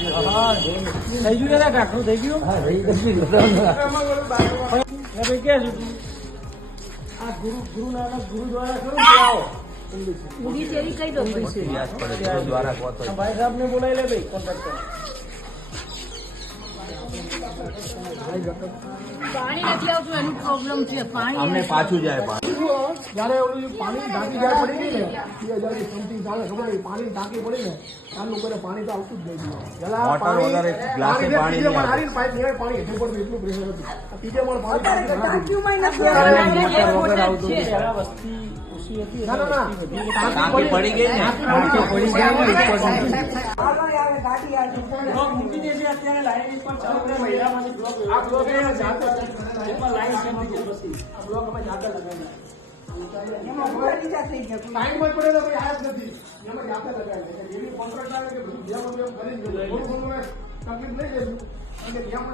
થઈ ગયું ને કાકડું થઈ ગયું પાણી આવતું એનું પ્રોબ્લેમ પાણી અમને પાછું જાય પાણી જયારે પાણી ટાંકી જાય પડી ગઈ ને પાણી ટાંકી પડી ને આ લોકોને પાણી તો આવતું જ નહીં પેલા મોટર પાણી- વગર પાણી પાણી નહીં પાઇપ નિહાળ પાણી પડતું એટલું પ્રેશર હતું. ત્રીજે પાણી ટાંકી ભરાતી મોટર વગર આવતું હતું. વસ્તી પડી ગઈ ને? ટાંકી પડી ગઈ. ને ઉપર બ્લોક મૂકી દે છે અત્યારે ટાઈમ જ પડે તો નથી એમાં. એટલે આવે કે બધું જેમ કરીને. થોડું તકલીફ લઈ જશું. અને ત્યાં.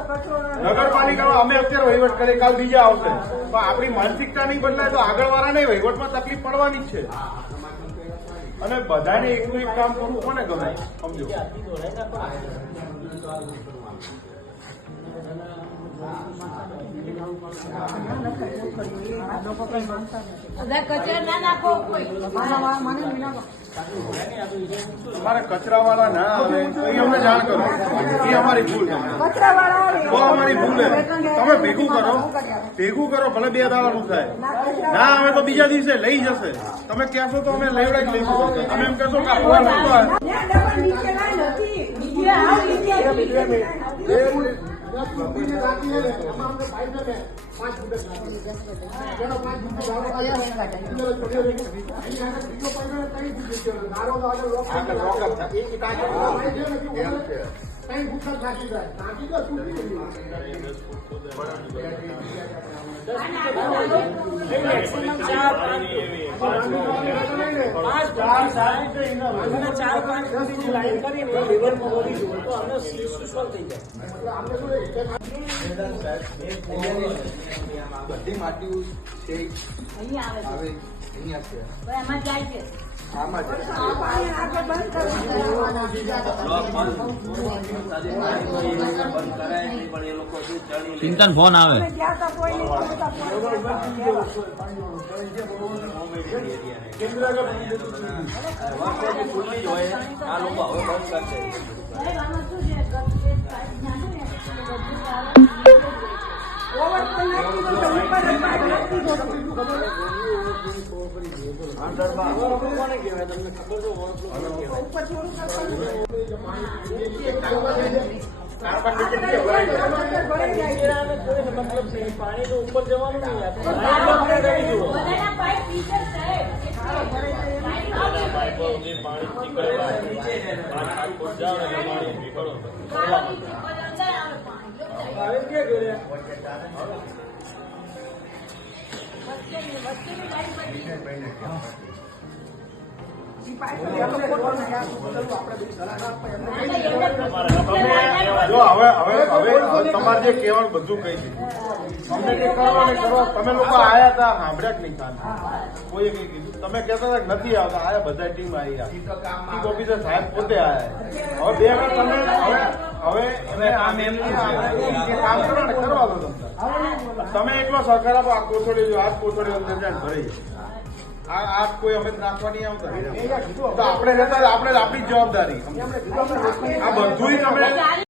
નગરપાલિકામાં અમે અત્યારે વહીવટ કરીએ કાલ બીજા આવશે પણ આપણી માનસિકતા નહીં બદલાય તો આગળ વાળા નહીં વહીવટમાં તકલીફ પડવાની જ છે અને બધાને એકનું એક કામ કરવું કોને ગમે? સમજો. ના નાખો કોઈ. તમારે કચરા વાળા ના આવે તો એ અમને જાણ કરો. એ અમારી ભૂલ. છે તો અમારી ભૂલ છે. તમે ભેગું કરો. ભેગું કરો ભલે બે દાવાનું થાય. ના આવે તો બીજા દિવસે લઈ જશે. તમે કહેશો તો અમે લેવડે જ લઈશું. તમે એમ કહેશો કે આ નહોતો ફૂટ જ નાખી છે. એનો પાંચ ફૂટનો ગાળો કાઢી અંદર જ પડ્યો રહી ગયો. અહીં આગળ બીજો પાઇપ છે ને, ત્રણ ફૂટ જેટલો. નારો તો આગળ lock થઈ ગયો. આ પાઇપ છે ને, કે વધારે ત્રણ ફૂટના જ નાખી તો. પાંચ ચાર પાંચ સુધી લાઈન કરીને લેવલમાં વધી જવું તો અમને ઇસ્યુ સોલ્વ થઈ જાય બધી માટી છે. આવે. ચિંતન ફોન આવે. આ લોકો હવે બંધ કરશે પાણી ઉપર જવાનું નહીં પાણી. હવે જો હવે હવે હવે તમારે જે કહેવાનું બધું કહી દીધું અમને જે તમે લોકો આયા હતા, સાંભળ્યા જ નહીં કાલે. કોઈ કઈ કીધું? તમે કહેતા હતા નથી આવતા. આયા બધા ટીમ આવી ચીફ ઓફિસર સાહેબ પોતે આયા હવે બે વાર તમે હવે કામ કરો ને, કરવા દો તમને તમે એટલો સહકાર આપો, આ કોથળી આ કોથળી અંદર જાય ભરી આ કોઈ અમે રાખવા નહીં આવતા. તો આપણે આપણે આપણી જવાબદારી. આ બધું તમે